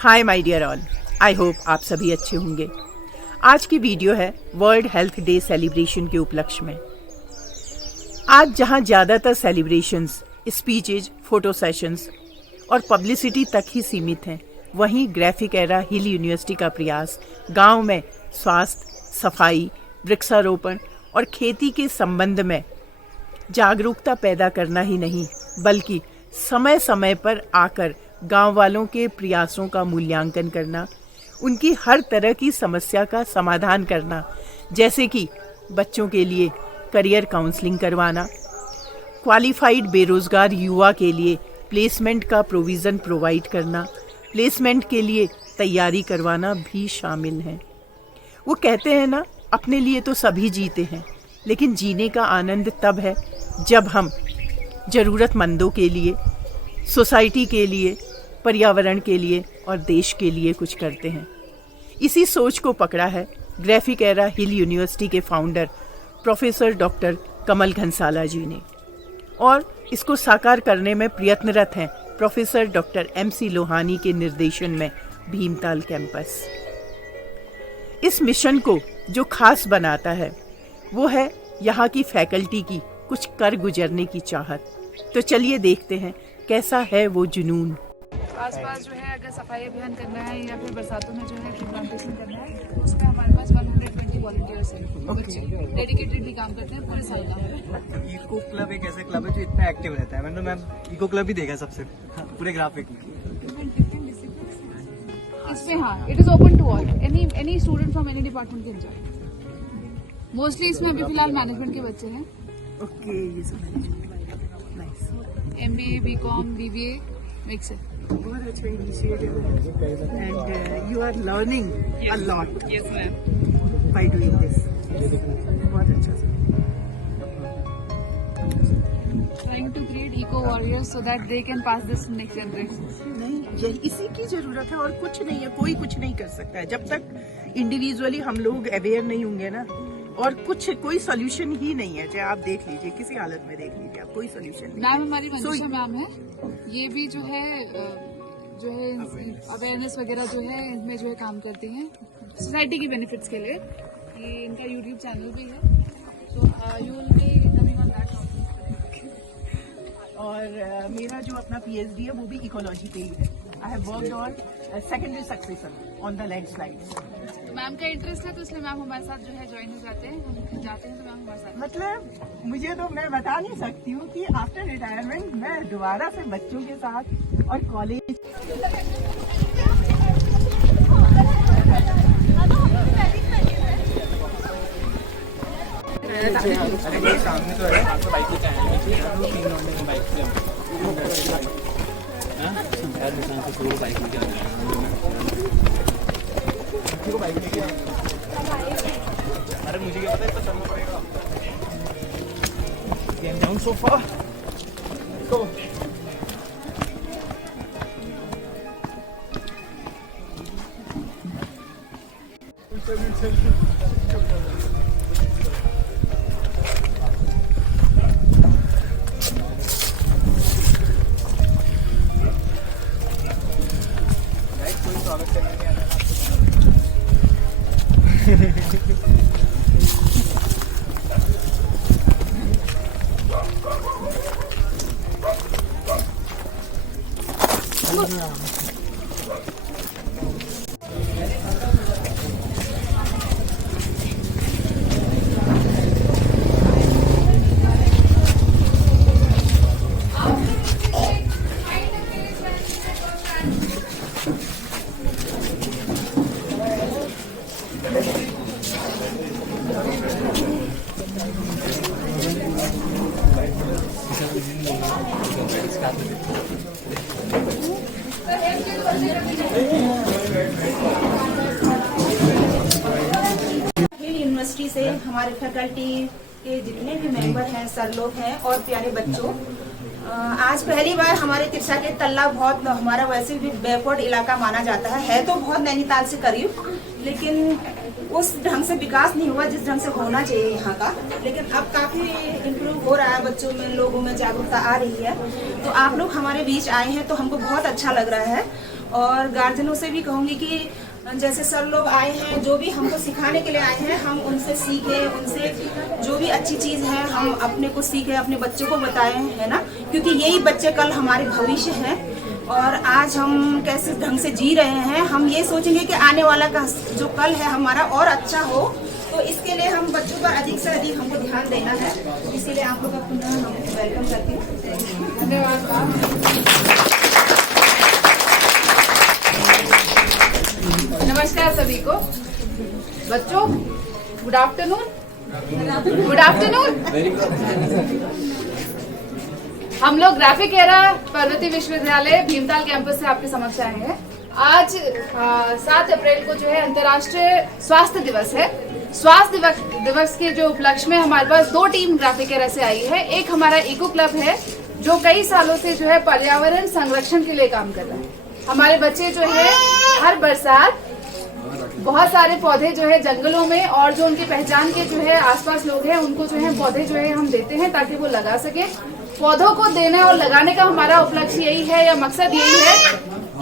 Hi my dear all, I hope आप सभी अच्छे होंगे। आज की वीडियो है वर्ल्ड हेल्थ डे सेलिब्रेशन के उपलक्ष्य में। आज जहां ज़्यादातर सेलिब्रेशंस स्पीचेज, फोटो सेशंस और पब्लिसिटी तक ही सीमित हैं, वहीं ग्राफिक एरा हिल यूनिवर्सिटी का प्रयास गांव में स्वास्थ्य, सफाई, वृक्षारोपण और खेती के संबंध में जागरूकता पैदा करना ही नहीं, बल्कि समय समय पर आकर गांव वालों के प्रयासों का मूल्यांकन करना, उनकी हर तरह की समस्या का समाधान करना, जैसे कि बच्चों के लिए करियर काउंसलिंग करवाना, क्वालिफाइड बेरोजगार युवा के लिए प्लेसमेंट का प्रोविज़न प्रोवाइड करना, प्लेसमेंट के लिए तैयारी करवाना भी शामिल है। वो कहते हैं ना, अपने लिए तो सभी जीते हैं, लेकिन जीने का आनंद तब है जब हम ज़रूरतमंदों के लिए, सोसाइटी के लिए, पर्यावरण के लिए और देश के लिए कुछ करते हैं। इसी सोच को पकड़ा है ग्राफिक एरा हिल यूनिवर्सिटी के फाउंडर प्रोफेसर डॉक्टर कमल घनसाला जी ने, और इसको साकार करने में प्रयत्नरत हैं प्रोफेसर डॉक्टर MC लोहानी के निर्देशन में भीमताल कैंपस। इस मिशन को जो खास बनाता है वो है यहाँ की फैकल्टी की कुछ कर गुजरने की चाहत। तो चलिए देखते हैं कैसा है वो जुनून। आसपास जो है अगर सफाई अभियान करना है या फिर बरसातों में जो है ट्री प्लांटेशन करना है, तो उसमें हमारे पास 120 वॉलंटियर्स हैं, बच्चे डेडिकेटेडली काम करते हैं पूरे साल का। इको क्लब एक ऐसा क्लब है जो इतना एक्टिव रहता है। मैंने मैम इको क्लब ही देखा सबसे पूरे ग्राफिक में। इसमें हाँ, it is open to all, any student from any department can join. Mostly इसमें अभी फिलहाल मैनेजमेंट के बच्चे हैं। ओके, ये सब nice. MBA, BCom, BBA mix है। बहुत अच्छा इनिशिएटिव है and you are learning a lot by doing this. बहुत अच्छा sir. Trying to create eco warriors so that they can pass this to next generation. नहीं, यही इसी की जरूरत है और कुछ नहीं है। कोई कुछ नहीं कर सकता है जब तक इंडिविजुअली हम लोग अवेयर नहीं होंगे ना, और कोई सोल्यूशन ही नहीं है। चाहे आप देख लीजिए, किसी हालत में देख लीजिए, आप कोई सोल्यूशन नहीं। मैम हमारी मंजूषा मैम है, ये भी जो है अवेयरनेस वगैरह जो है इनमें जो है काम करती हैं सोसाइटी की बेनिफिट्स के लिए। ये इनका यूट्यूब चैनल भी है, तो you will be coming on that. और मेरा जो अपना PhD है वो भी इकोलॉजी पे ही है। I have worked on secondary succession on the landslides. Ma'am का इंटरेस्ट है तो इसलिए मैम हमारे साथ जो है ज्वाइन हो जाते हैं, हम जाते हैं तो मैम हमारे साथ। मतलब मुझे तो, मैं बता नहीं सकती हूँ कि आफ्टर रिटायरमेंट मैं दोबारा से बच्चों के साथ और कॉलेज सामने तो है बाइक लेके आए अरे मुझे क्या पता है, तो चलना पड़ेगा। Get down so far. Go. हिल यूनिवर्सिटी से हमारे फैकल्टी के जितने भी मेंबर हैं, सर लोग हैं और प्यारे बच्चों, आज पहली बार हमारे तिरसा के तल्ला बहुत, हमारा वैसे भी बैकवर्ड इलाका माना जाता है तो बहुत नैनीताल से करीब, लेकिन उस ढंग से विकास नहीं हुआ जिस ढंग से होना चाहिए यहाँ का। लेकिन अब काफी इम्प्रूव हो रहा है, बच्चों में, लोगों में जागरूकता आ रही है। तो आप लोग हमारे बीच आए हैं तो हमको बहुत अच्छा लग रहा है। और गार्जियनों से भी कहूंगी कि जैसे सर लोग आए हैं, जो भी हमको सिखाने के लिए आए हैं, हम उनसे सीखें, उनसे जो भी अच्छी चीज़ है हम अपने को सीखें, अपने बच्चों को बताएं, है ना, क्योंकि यही बच्चे कल हमारे भविष्य हैं। और आज हम कैसे ढंग से जी रहे हैं, हम ये सोचेंगे कि आने वाला का जो कल है हमारा और अच्छा हो, तो इसके लिए हम बच्चों पर अधिक से अधिक हमको ध्यान देना है। इसीलिए आप लोग का पुनः हम वेलकम करती हूँ। धन्यवाद। नमस्कार सभी को। बच्चों, गुड आफ्टरनून। Good afternoon. हम लोग ग्राफिक एरा पर्वतीय विश्वविद्यालय भीमताल कैंपस से आपके समक्ष आए हैं। आज 7 अप्रैल को जो है अंतर्राष्ट्रीय स्वास्थ्य दिवस है। स्वास्थ्य दिवस के जो उपलक्ष्य में हमारे पास 2 टीम ग्राफिक एरा से आई है। एक हमारा इको क्लब है जो कई सालों से जो है पर्यावरण संरक्षण के लिए काम कर रहा है। हमारे बच्चे जो है हर बरसात बहुत सारे पौधे जो है जंगलों में और जो उनकी पहचान के जो है आसपास लोग हैं उनको जो है पौधे जो है हम देते हैं ताकि वो लगा सके। पौधों को देने और लगाने का हमारा उपलक्ष्य यही है या मकसद यही है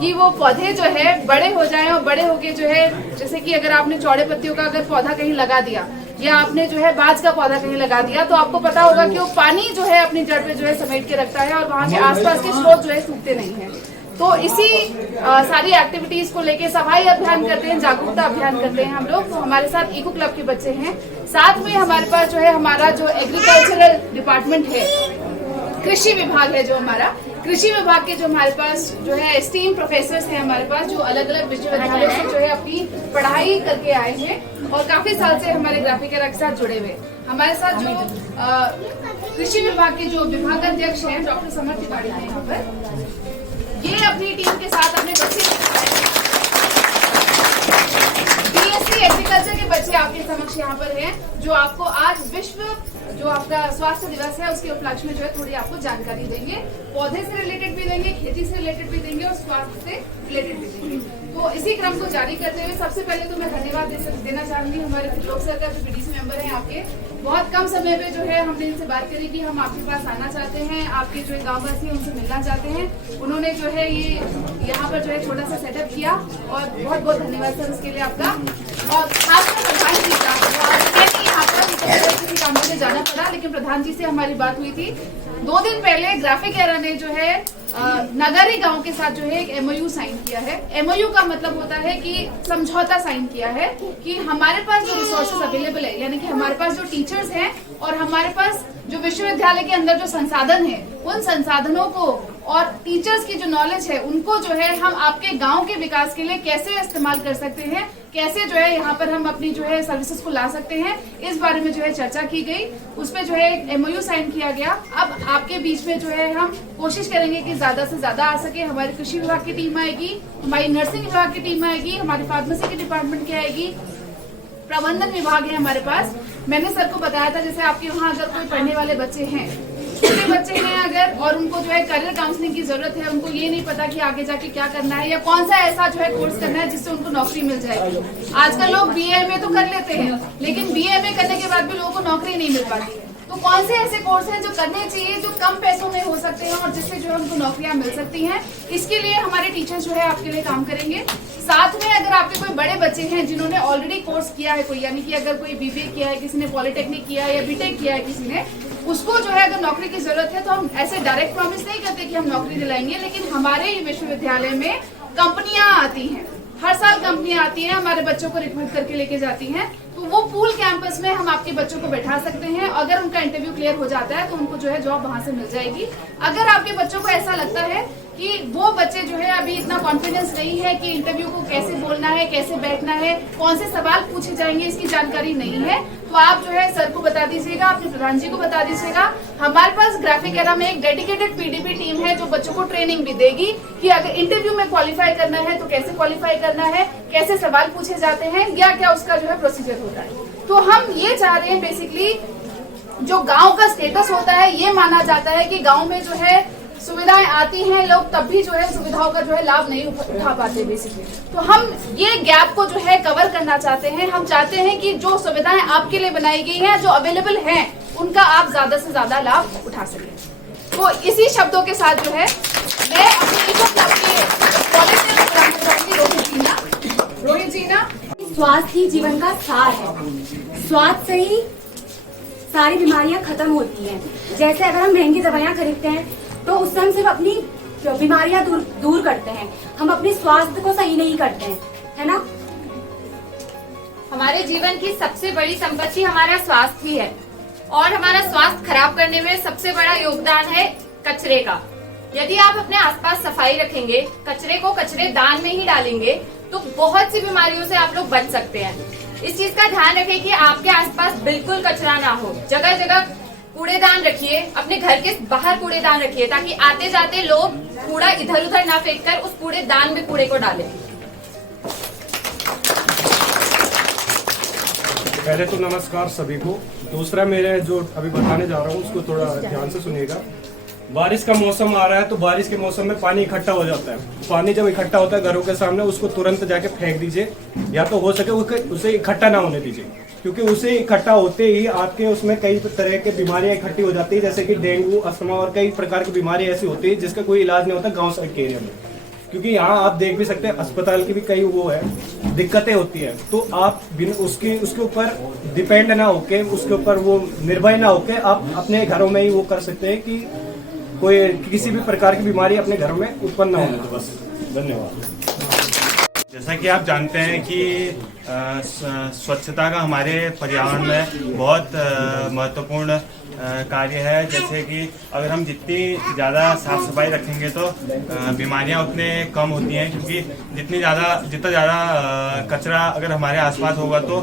कि वो पौधे जो है बड़े हो जाएं और बड़े होके जो है, जैसे कि अगर आपने चौड़े पत्तियों का अगर पौधा कहीं लगा दिया या आपने जो है बाज का पौधा कहीं लगा दिया तो आपको पता होगा कि वो पानी जो है अपनी जड़ पे जो है समेट के रखता है और वहाँ के आसपास के स्रोत जो है सूखते नहीं है। तो इसी सारी एक्टिविटीज को लेके सफाई अभियान करते हैं, जागरूकता अभियान करते हैं हम लोग। तो हमारे साथ इको क्लब के बच्चे हैं, साथ में हमारे पास जो है हमारा जो एग्रीकल्चरल डिपार्टमेंट है, कृषि विभाग है, जो हमारा कृषि विभाग के जो हमारे पास जो है एस्टीम प्रोफेसर्स हैं हमारे पास, जो अलग अलग विश्वविद्यालयों से जो है अपनी पढ़ाई करके आए हैं और काफी साल से हमारे ग्राफिक एरा के साथ जुड़े हुए। हमारे साथ जो कृषि विभाग के जो विभागाध्यक्ष हैं डॉक्टर समर तिवारी हैं यहाँ पर, ये अपनी टीम के साथ अपने बच्चे बीएससी एग्रीकल्चर के बच्चे आपके समक्ष यहाँ पर हैं, जो आपको आज विश्व जो आपका स्वास्थ्य दिवस है उसके उपलक्ष्य में जो है थोड़ी आपको जानकारी देंगे। पौधे से रिलेटेड भी देंगे, खेती से रिलेटेड भी देंगे और स्वास्थ्य से रिलेटेड भी देंगे। तो इसी क्रम को जारी करते हुए सबसे पहले तो मैं धन्यवाद देना चाहूंगी हमारे त्रिलोक सर का, जो पीडीसी मेंबर हैं आपके। बहुत कम समय में जो है हमने इनसे बात करी कि हम आपके पास आना चाहते हैं, आपके जो गाँव वासी हैं उनसे मिलना चाहते हैं। उन्होंने जो है ये यहाँ पर जो है छोटा सा सेटअप किया और बहुत बहुत धन्यवाद सर उसके लिए आपका। और खासकर प्रधान जी का, यहाँ पर किसी काम में जाना पड़ा, लेकिन प्रधान जी से हमारी बात हुई थी 2 दिन पहले। ग्राफिक एरा ने जो है नगरी गांव के साथ जो है एक MOU साइन किया है। MOU का मतलब होता है कि समझौता साइन किया है कि हमारे पास जो रिसोर्सेज अवेलेबल है, यानी कि हमारे पास जो टीचर्स हैं और हमारे पास जो विश्वविद्यालय के अंदर जो संसाधन है, उन संसाधनों को और टीचर्स की जो नॉलेज है उनको जो है हम आपके गांव के विकास के लिए कैसे इस्तेमाल कर सकते हैं, कैसे जो है यहाँ पर हम अपनी जो है सर्विसेज को ला सकते हैं, इस बारे में जो है चर्चा की गई। उस पर जो है एक MOU साइन किया गया। अब आपके बीच में जो है हम कोशिश करेंगे कि ज्यादा से ज्यादा आ सके। हमारी कृषि विभाग की टीम आएगी, हमारी नर्सिंग विभाग की टीम आएगी, हमारी फार्मेसी के डिपार्टमेंट की आएगी, प्रबंधन विभाग है हमारे पास। मैंने सर को बताया था जैसे आपके वहाँ अगर कोई पढ़ने वाले बच्चे हैं, छोटे बच्चे हैं अगर, और उनको जो है करियर काउंसलिंग की जरूरत है, उनको ये नहीं पता कि आगे जाके क्या करना है या कौन सा ऐसा जो है कोर्स करना है जिससे उनको नौकरी मिल जाएगी। आजकल लोग BA तो कर लेते हैं, लेकिन BA करने के बाद भी लोगों को नौकरी नहीं मिल पाती है। तो कौन से ऐसे कोर्स हैं जो करने चाहिए, जो कम पैसों में हो सकते हैं और जिससे जो है उनको नौकरियां मिल सकती हैं, इसके लिए हमारे टीचर जो है आपके लिए काम करेंगे। साथ में अगर आपके कोई बड़े बच्चे हैं जिन्होंने ऑलरेडी कोर्स किया है कोई, यानी कि अगर कोई BBA किया है, किसी ने पॉलिटेक्निक किया है या BTech किया है किसी ने, उसको जो है अगर नौकरी की जरूरत है तो हम ऐसे डायरेक्ट प्रॉमिस नहीं करते कि हम नौकरी दिलाएंगे, लेकिन हमारे विश्वविद्यालय में कंपनियां आती हैं, हर साल कंपनियां आती हैं, हमारे बच्चों को रिक्रूट करके लेके जाती हैं। तो वो पूल कैंपस में हम आपके बच्चों को बैठा सकते हैं। अगर उनका इंटरव्यू क्लियर हो जाता है तो उनको जो है जॉब वहां से मिल जाएगी। अगर आपके बच्चों को ऐसा लगता है कि वो बच्चे जो है अभी इतना कॉन्फिडेंस नहीं है कि इंटरव्यू को कैसे बोलना है, कैसे बैठना है, कौन से सवाल पूछे जाएंगे, इसकी जानकारी नहीं है, तो आप जो है सर को बता दीजिएगा, अपने प्रधान जी को बता दीजिएगा। हमारे पास ग्राफिक एरा में एक डेडिकेटेड PDP टीम है जो बच्चों को ट्रेनिंग भी देगी कि अगर इंटरव्यू में क्वालिफाई करना है तो कैसे क्वालिफाई करना है, कैसे सवाल पूछे जाते हैं या क्या उसका जो है प्रोसीजर होता है। तो हम ये चाह रहे हैं बेसिकली जो गांव का स्टेटस होता है, ये माना जाता है कि गांव में जो है सुविधाएं आती हैं, लोग तब भी जो है सुविधाओं का जो है लाभ नहीं उठा पाते बेसिकली। तो हम ये गैप को जो है कवर करना चाहते हैं। हम चाहते हैं कि जो सुविधाएं आपके लिए बनाई गई हैं, जो अवेलेबल हैं, उनका आप ज्यादा से ज्यादा लाभ उठा सकें। तो इसी शब्दों के साथ जो है मैं अपने इको क्लब के स्वास्थ्य ही जीवन का सार है। स्वास्थ्य से ही सारी बीमारियां खत्म होती हैं। जैसे अगर हम महंगी दवाइयां खरीदते हैं तो उससे हम सिर्फ अपनी बीमारियां दूर करते हैं, हम अपने स्वास्थ्य को सही नहीं करते हैं, है ना। हमारे जीवन की सबसे बड़ी संपत्ति हमारा स्वास्थ्य ही है और हमारा स्वास्थ्य खराब करने में सबसे बड़ा योगदान है कचरे का। यदि आप अपने आसपास सफाई रखेंगे, कचरे को कचरेदान में ही डालेंगे तो बहुत सी बीमारियों से आप लोग बच सकते हैं। इस चीज का ध्यान रखें कि आपके आसपास बिल्कुल कचरा ना हो। जगह जगह कूड़ेदान रखिए, अपने घर के बाहर कूड़ेदान रखिए ताकि आते जाते लोग कूड़ा इधर उधर ना फेंककर उस कूड़ेदान में कूड़े को डालें। पहले तो नमस्कार सभी को। दूसरा मेरे जो अभी बताने जा रहा हूँ उसको थोड़ा ध्यान से सुनिएगा। बारिश का मौसम आ रहा है तो बारिश के मौसम में पानी इकट्ठा हो जाता है। पानी जब इकट्ठा होता है घरों के सामने, उसको तुरंत जाके फेंक दीजिए, या तो हो सके उसे इकट्ठा ना होने दीजिए, क्योंकि उसे इकट्ठा होते ही आपके उसमें कई तरह की बीमारियां इकट्ठी हो जाती है, जैसे कि डेंगू, अस्थमा और कई प्रकार की बीमारियां ऐसी होती है जिसका कोई इलाज नहीं होता गाँव के एरिया में। क्योंकि यहाँ आप देख भी सकते हैं अस्पताल की भी कई वो है दिक्कतें होती है। तो आप उसके ऊपर डिपेंड ना होके, उसके ऊपर वो निर्भय ना होके आप अपने घरों में ही वो कर सकते हैं कि कोई किसी भी प्रकार की बीमारी अपने घरों में उत्पन्न ना होने दो। बस धन्यवाद। जैसा कि आप जानते हैं कि स्वच्छता का हमारे पर्यावरण में बहुत महत्वपूर्ण कार्य है। जैसे कि अगर हम जितनी ज़्यादा साफ सफाई रखेंगे तो बीमारियां उतने कम होती हैं, क्योंकि जितना ज़्यादा कचरा अगर हमारे आसपास होगा तो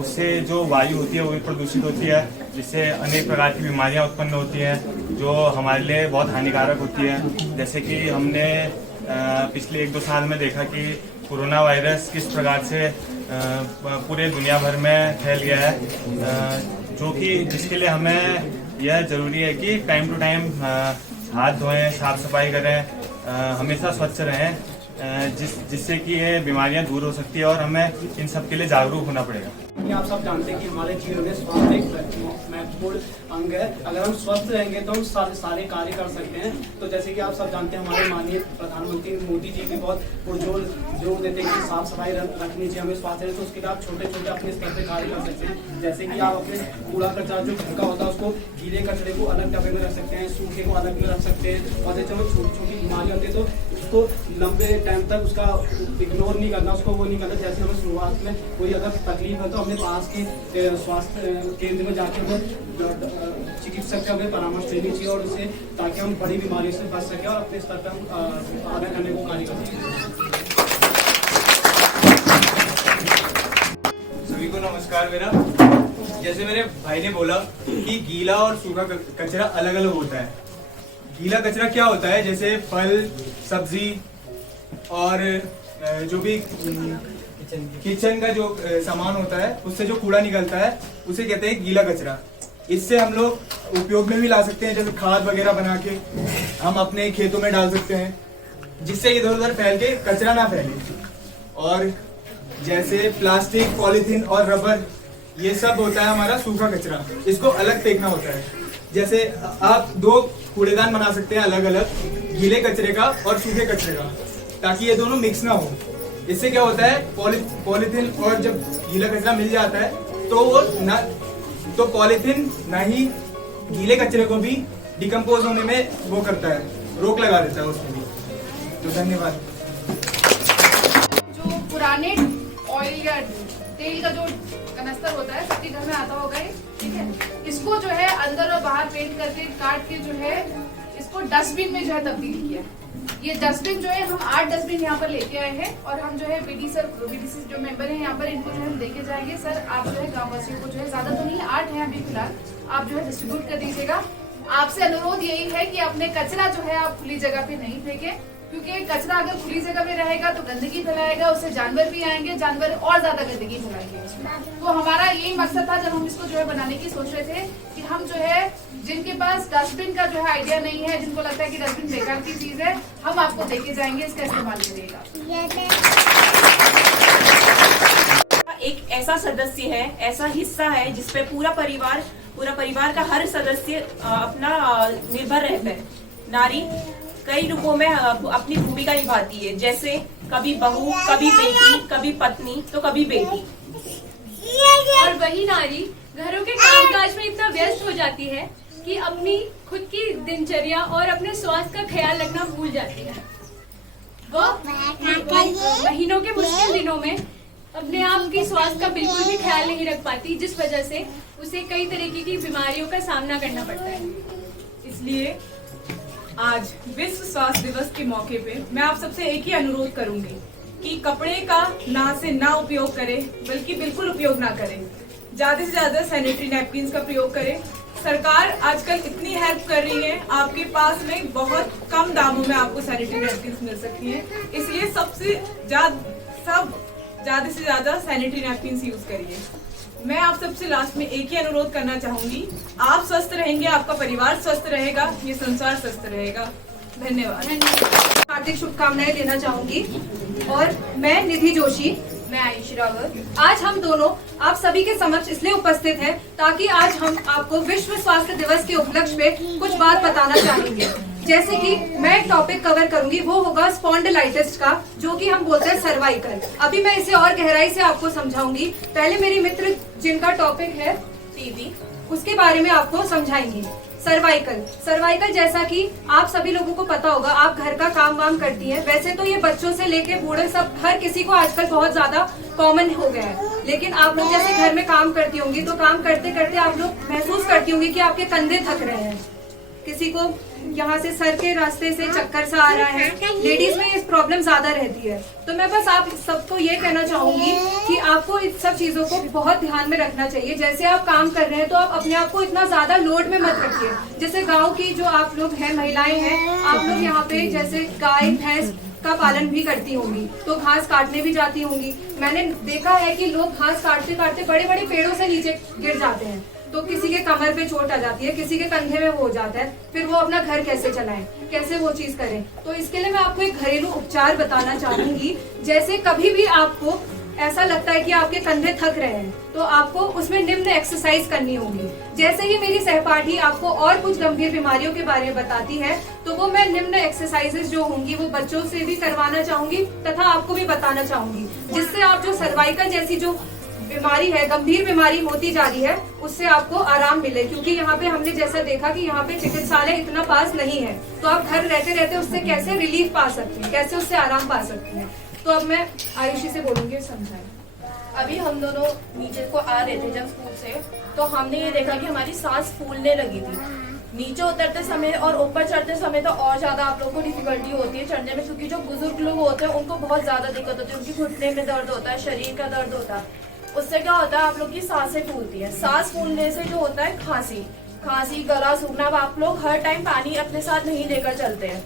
उससे जो वायु होती है वो भी प्रदूषित होती है, जिससे अनेक प्रकार की बीमारियां उत्पन्न होती हैं जो हमारे लिए बहुत हानिकारक होती है। जैसे कि हमने पिछले 1-2 साल में देखा कि कोरोना वायरस किस प्रकार से पूरे दुनिया भर में फैल गया है, जो कि जिसके लिए हमें यह जरूरी है कि टाइम टू टाइम हाथ धोएं, साफ सफाई करें, हमेशा स्वच्छ रहें, जिससे कि ये बीमारियां दूर हो सकती है और हमें इन सब के लिए जागरूक होना पड़ेगा। आप सब जानते हैं कि हमारे जीवन में स्वास्थ्य एक महत्वपूर्ण अंग है। अगर हम स्वस्थ रहेंगे तो हम सारे कार्य कर सकते हैं। तो जैसे कि आप सब जानते हैं हमारे माननीय प्रधानमंत्री मोदी जी भी बहुत पुरजोर जोर देते हैं कि साफ सफाई रखनी चाहिए, हमें स्वास्थ्य है। तो उसके लिए आप छोटे छोटे अपने स्तर पर कार्य कर सकते हैं। जैसे कि आप अपने कूड़ा कचरा जो घर का होता है उसको गीले कचरे को अलग डब्बे में रख सकते हैं, सूखे को अलग में रख सकते हैं। और जैसे वो छोटी छोटी बीमारियां होती है तो उसको लंबे टाइम तक उसका इग्नोर नहीं करना, उसको वो नहीं करना। जैसे हमें शुरुआत में कोई अगर तकलीफ है तो अपने पास के स्वास्थ्य केंद्र में जाकर हमें चिकित्सक से हमें परामर्श लेनी चाहिए और उससे ताकि हम बड़ी बीमारियों से बच सकें और अपने स्तर पर हम आगे करने को कार्य कर सकें। सभी को नमस्कार। मेरा जैसे मेरे भाई ने बोला कि गीला और सूखा कचरा अलग अलग होता है। गीला कचरा क्या होता है, जैसे फल, सब्जी और जो भी किचन का जो सामान होता है उससे जो कूड़ा निकलता है उसे कहते हैं गीला कचरा। इससे हम लोग उपयोग में भी ला सकते हैं, जैसे खाद वगैरह बना के हम अपने खेतों में डाल सकते हैं, जिससे इधर उधर फैल के कचरा ना फैले। और जैसे प्लास्टिक, पॉलीथीन और रबर, ये सब होता है हमारा सूखा कचरा, इसको अलग फेंकना होता है। जैसे आप 2 कूड़ेदान बना सकते हैं अलग अलग, गीले कचरे का और सूखे कचरे का, ताकि ये दोनों मिक्स ना हो। इससे क्या होता है, पॉलीथीन और जब गीला कचरा मिल जाता है तो वो तो पॉलीथीन ना ही गीले कचरे को भी डिकम्पोज होने में वो करता है, रोक लगा देता है उसमें भी। तो धन्यवाद। जो पुराने ऑयल या तेल का जो कनस्तर होता है सबके घर में आता होगा ये, ठीक है। इसको जो है अंदर और बाहर पेंट करके काट के जो है इसको डस्टबिन में जो है तब्दील किया। ये डस्टबिन जो है हम 8 डस्टबिन यहाँ पर लेके आए हैं और हम जो है बीडीसी जो मेंबर हैं यहाँ पर इनको जो है हम देके जाएंगे। सर आप जो है गाँव वासियों को जो है ज्यादा तो नहीं है, 8 हैं अभी फिलहाल, आप जो है डिस्ट्रीब्यूट कर दीजिएगा। आपसे अनुरोध यही है कि अपने कचरा जो है आप खुली जगह पे नहीं फेंके, क्योंकि कचरा अगर खुली जगह में रहेगा तो गंदगी फैलाएगा, उससे जानवर भी आएंगे, जानवर और ज्यादा गंदगी फैलाएंगे उसमें। तो हमारा यही मकसद था जब हम इसको जो है बनाने की सोच रहे थे कि हम जो है जिनके पास डस्टबिन का जो है आइडिया नहीं है, जिनको लगता है कि डस्टबिन बेकार की चीज है, हम आपको देके जाएंगे, इसका इस्तेमाल करिएगा। एक ऐसा सदस्य है, ऐसा हिस्सा है जिसपे पूरा परिवार का हर सदस्य अपना निर्भर रहता है। नारी कई रूपों में अपनी भूमिका निभाती है, जैसे कभी बहू, कभी बेटी, कभी पत्नी, तो कभी बेटी। और वही नारी घरों के कामकाज में इतना व्यस्त हो जाती है कि अपनी खुद की दिनचर्या और अपने स्वास्थ्य का ख्याल रखना भूल जाती है। वो महीनों के मुश्किल दिनों में अपने आप की स्वास्थ्य का बिल्कुल भी ख्याल नहीं रख पाती, जिस वजह से उसे कई तरीके की बीमारियों का सामना करना पड़ता है। इसलिए आज विश्व स्वास्थ्य दिवस के मौके पे मैं आप सबसे एक ही अनुरोध करूंगी कि कपड़े का ना से ना उपयोग करें, बल्कि बिल्कुल उपयोग ना करें। ज्यादा से ज्यादा सैनिटरी नैपकिन्स का प्रयोग करें। सरकार आजकल इतनी हेल्प कर रही है, आपके पास में बहुत कम दामों में आपको सैनिटरी नैपकिन्स मिल सकती हैं। इसलिए ज्यादा से ज्यादा सैनिटरी नैपकिन्स यूज करिए। मैं आप सबसे लास्ट में एक ही अनुरोध करना चाहूंगी, आप स्वस्थ रहेंगे, आपका परिवार स्वस्थ रहेगा, ये संसार स्वस्थ रहेगा। धन्यवाद। हार्दिक शुभकामनाएं देना चाहूंगी। और मैं निधि जोशी, मैं आयुषी रावत, आज हम दोनों आप सभी के समक्ष इसलिए उपस्थित हैं ताकि आज हम आपको विश्व स्वास्थ्य दिवस के उपलक्ष्य पे कुछ बात बताना चाहेंगे। जैसे कि मैं एक टॉपिक कवर करूंगी, वो होगा स्पॉन्डिलाइटिस का, जो कि हम बोलते हैं सर्वाइकल। अभी मैं इसे और गहराई से आपको समझाऊंगी। पहले मेरी मित्र जिनका टॉपिक है टीबी, उसके बारे में आपको समझाएंगी। सर्वाइकल जैसा कि आप सभी लोगों को पता होगा, आप घर का काम वाम करती हैं। वैसे तो ये बच्चों से लेके बूढ़े सब हर किसी को आजकल बहुत ज्यादा कॉमन हो गया है, लेकिन आप लोग जैसे घर में काम करती होंगी तो काम करते करते आप लोग महसूस करती होंगी कि आपके कंधे थक रहे हैं, किसी को यहाँ से सर के रास्ते से चक्कर सा आ रहा है। लेडीज में ये प्रॉब्लम ज्यादा रहती है। तो मैं बस आप सबको ये कहना चाहूंगी कि आपको इन सब चीजों को बहुत ध्यान में रखना चाहिए। जैसे आप काम कर रहे हैं तो आप अपने आप को इतना ज्यादा लोड में मत रखिए। जैसे गाँव की जो आप लोग हैं, महिलाएं हैं, आप लोग यहाँ पे जैसे गाय भैंस का पालन भी करती होंगी, तो घास काटने भी जाती होंगी। मैंने देखा है कि लोग घास काटते काटते बड़े बड़े पेड़ों से नीचे गिर जाते हैं, तो किसी के कमर पे चोट आ जाती है, किसी के कंधे में हो जाता है, फिर वो अपना घर कैसे चलाएं, कैसे वो चीज करें। तो इसके लिए मैं आपको एक घरेलू उपचार बताना चाहूंगी। जैसे कभी भी आपको ऐसा लगता है कि आपके कंधे थक रहे हैं, तो आपको उसमें निम्न एक्सरसाइज करनी होगी। जैसे ही मेरी सहपाठी आपको और कुछ गंभीर बीमारियों के बारे में बताती है, तो वो मैं निम्न एक्सरसाइजेस जो होंगी वो बच्चों से भी करवाना चाहूंगी तथा आपको भी बताना चाहूंगी, जिससे आप जो सर्वाइकल जैसी जो बीमारी है, गंभीर बीमारी होती जा रही है, उससे आपको आराम मिले। क्योंकि यहाँ पे हमने जैसा देखा कि यहाँ पे चिकित्सालय इतना पास नहीं है, तो आप घर रहते रहते उससे कैसे रिलीफ पा सकते हैं, कैसे उससे आराम पा सकते हैं। तो अब मैं आयुषी से बोलूंगी, समझाएं। अभी हम दोनों नीचे को आ रहे थे जब स्कूल से, तो हमने ये देखा कि हमारी सांस फूलने लगी थी। नीचे उतरते समय और ऊपर चढ़ते समय तो और ज्यादा आप लोगों को डिफिकल्टी होती है चढ़ने में, क्योंकि जो बुजुर्ग लोग होते हैं उनको बहुत ज्यादा दिक्कत होती है, उनकी घुटने में दर्द होता है, शरीर का दर्द होता है। उससे क्या होता है, आप लोग की सांसें फूलती है। सांस फूलने से जो होता है खांसी, गला सूखना। अब आप लोग हर टाइम पानी अपने साथ नहीं लेकर चलते हैं,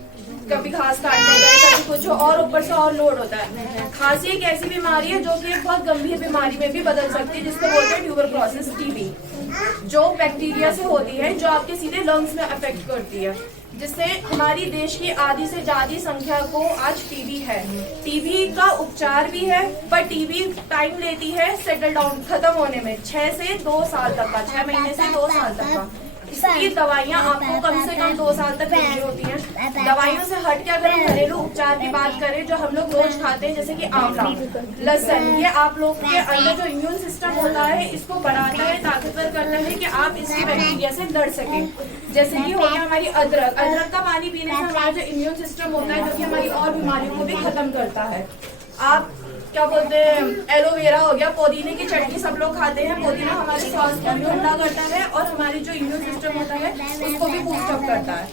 कभी घास काटने गए, कभी कुछ, और ऊपर से और लोड होता है। खांसी एक ऐसी बीमारी है जो कि एक बहुत गंभीर बीमारी में भी बदल सकती है, जिसको बोलते हैं ट्यूबरक्लोसिस, टीबी, जो बैक्टीरिया से होती है, जो आपके सीधे लंग्स में अफेक्ट करती है, जिससे हमारी देश की आधी से ज्यादा संख्या को आज टीबी है। टीबी का उपचार भी है, पर टीबी टाइम लेती है सेटल डाउन खत्म होने में, 6 से 2 साल तक का, 6 महीने से 2 साल तक का। इसकी दवाइयाँ आपको कम से कम 2 साल तक लेनी होती हैं। दवाइयों से हट के अगर हम घरेलू उपचार की बात करें, जो हम लोग रोज खाते हैं, जैसे कि आंवला, लहसुन, ये आप लोग के अंदर जो इम्यून सिस्टम होता है इसको बढ़ाता है, ताकतवर करता है कि आप इसकी बैक्टीरिया से लड़ सकें। जैसे कि हो गया हमारी अदरक का पानी पीने से हमारा जो इम्यून सिस्टम होता है, जो कि हमारी और बीमारियों को भी खत्म करता है। आप क्या बोलते हैं, एलोवेरा हो गया, पुदीने की चटनी सब लोग खाते हैं। पुदीना हमारे स्वास्थ्य को भी ठंडा करता है और हमारी जो इम्यून सिस्टम होता है उसको भी बूस्ट अप करता है।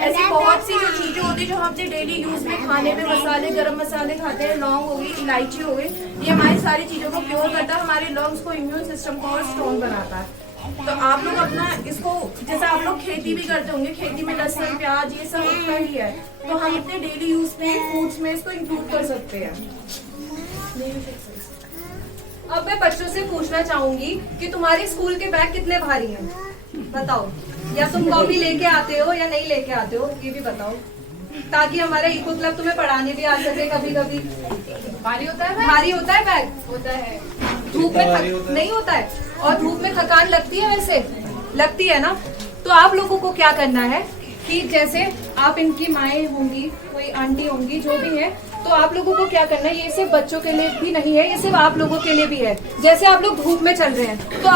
ऐसी बहुत सी जो चीजें होती है जो हम अपने डेली यूज में खाने में, मसाले, गरम मसाले खाते हैं, लौंग हो गई, इलायची हो गई, ये हमारी सारी चीजों को प्योर करता है, हमारे लंग्स को, इम्यून सिस्टम को और स्ट्रॉन्ग बनाता है। तो आप लोग अपना इसको, जैसे आप लोग खेती भी करते होंगे, खेती में लहसुन, प्याज, ये सब उतना ही है, तो हम अपने डेली यूज में फूड्स में इसको इंक्लूड कर सकते हैं। अब मैं बच्चों से पूछना चाहूंगी कि तुम्हारे स्कूल के बैग कितने भारी हैं, बताओ। या तुम कॉपी लेके आते हो या नहीं लेके आते हो, ये भी बताओ, ताकि हमारा इको क्लब तुम्हें पढ़ाने भी आ सके। कभी कभी भारी होता है, भारी होता है बैग, होता है, धूप में नहीं होता है, और धूप में थकान लगती है, वैसे लगती है ना। तो आप लोगों को क्या करना है कि जैसे आप इनकी माएँ होंगी, कोई आंटी होंगी, जो भी है, तो आप लोगों को क्या करना है, ये सिर्फ बच्चों के लिए भी नहीं है, ये सिर्फ आप लोगों के लिए भी है। जैसे आप लोग धूप में चल रहे हैं तो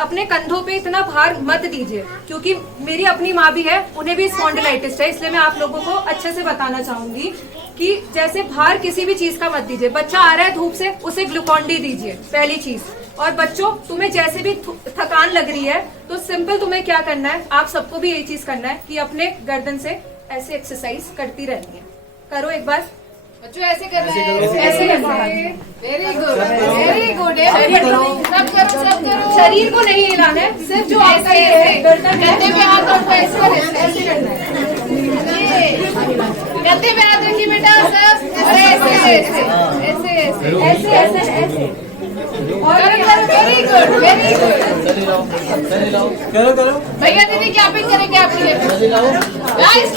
अपने कंधों पे इतना भार मत दीजिए, क्योंकि मेरी अपनी माँ भी है, उन्हें भी स्पॉन्डिलाइटिस है, इसलिए मैं आप लोगों को अच्छे से बताना चाहूंगी कि जैसे भार किसी भी चीज का मत दीजिए। बच्चा आ रहा है धूप से, उसे ग्लूकॉन डी दीजिए, पहली चीज। और बच्चों, तुम्हें जैसे भी थकान लग रही है तो सिंपल तुम्हें क्या करना है, आप सबको भी यही चीज करना है कि अपने गर्दन से ऐसे एक्सरसाइज करती रहनी है। करो एक बार बच्चों, ऐसे करना है, ऐसे करना है। Very good, very good. सब करो, सब करो। शरीर को नहीं हिलाना है, सिर्फ जो आपका ये है गर्दन, कंधे पे हाथ रखो, ऐसे करना है। कंधे पे हाथ रखिए बेटा, सब ऐसे ऐसे ऐसे ऐसे ऐसे ऐसे और वेरी गुड, वेरी गुड। करो करो। भैया दीदी क्लैपिंग करेंगे आपके लिए। गाइस